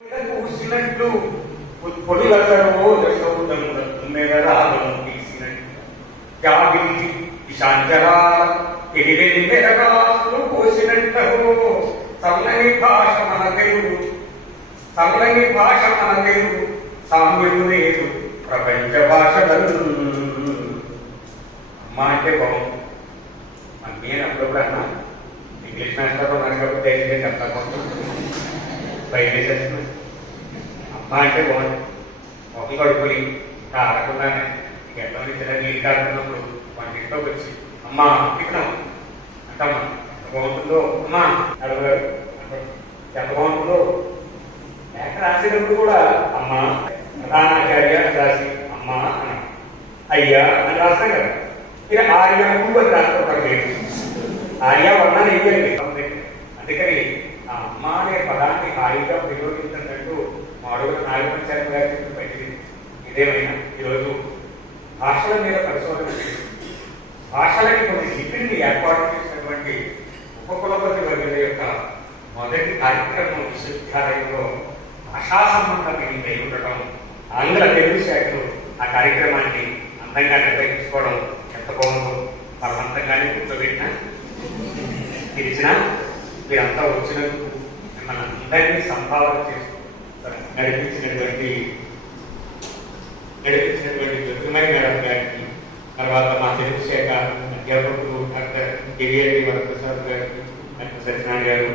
కూసినట్లు పొడులతరవో దశౌదం మెరరాగం తీసినట్లు జాగిరి శాంతరాల ఎడివెన్నెరగాసులు పోసినట్టు చల్లని భాష మన తెలుగు చల్లని భాష మన తెలుగు సామ్యము లేదు ప్రపంచ భాషలను అమ్మ అంటే బాగుంది. నేను అప్పుడప్పుడు అన్నా ఇంగ్లీష్ మాస్టర్లో నాకు తెలియదు చెప్తాను బయట అమ్మ అంటే బాగుంది. మొక్క కడుపుని ఆడకుండానే ఎట్లా ఇచ్చిన నీళ్ళు కాడుతున్నప్పుడు వంటింట్లోకి వచ్చి అమ్మ ఇక్కడ అంటమ్మా ఎంత బాగుంటుందో అమ్మా అడగారు ఎంత బాగుంటుందో లేఖ రాసేటప్పుడు కూడా అమ్మ ప్రధానాచార్య రాసి అమ్మ అని అయ్యా అని రాస్తాం కదా. ఇక ఆర్య నువ్వు అని రాసుకోవడం లేదు. ఆర్య వర్ణాలు వేయండి. అందుకని ఆ అమ్మ అనే పదాన్ని హాయిగా ప్రయోగించినట్టు మాడుగుల నాగపంచాయతీ గారి చెప్పిన బయటిది. ఇదేమైనా ఈరోజు భాషల మీద పరిశోధన చేసి భాషలకి కొన్ని లిపిని ఏర్పాటు చేసినటువంటి ఉపకులపతి వర్గుల యొక్క మొదటి కార్యక్రమం విశ్వవిద్యాలయంలో భాషా సంబంధం అయి ఉండటం, ఆంగ్ల తెలుగు శాఖలు ఆ కార్యక్రమాన్ని అందంగా నిర్వహించుకోవడం ఎంత బాగుందో బలవంతంగానే గుర్తుపెట్టినా పిలిచినా మీరంతా వచ్చినందుకు మిమ్మల్ని అందరినీ సంభావన చేస్తూ నడిపించినటువంటి జ్యోతిమణి మేడం గారికి, తర్వాత మా తెలుగు శాఖ అధ్యాపకులు డాక్టర్ కెవిఎల్డి వరప్రసాద్ గారికి, డాక్టర్ సత్యనారాయణ గారు,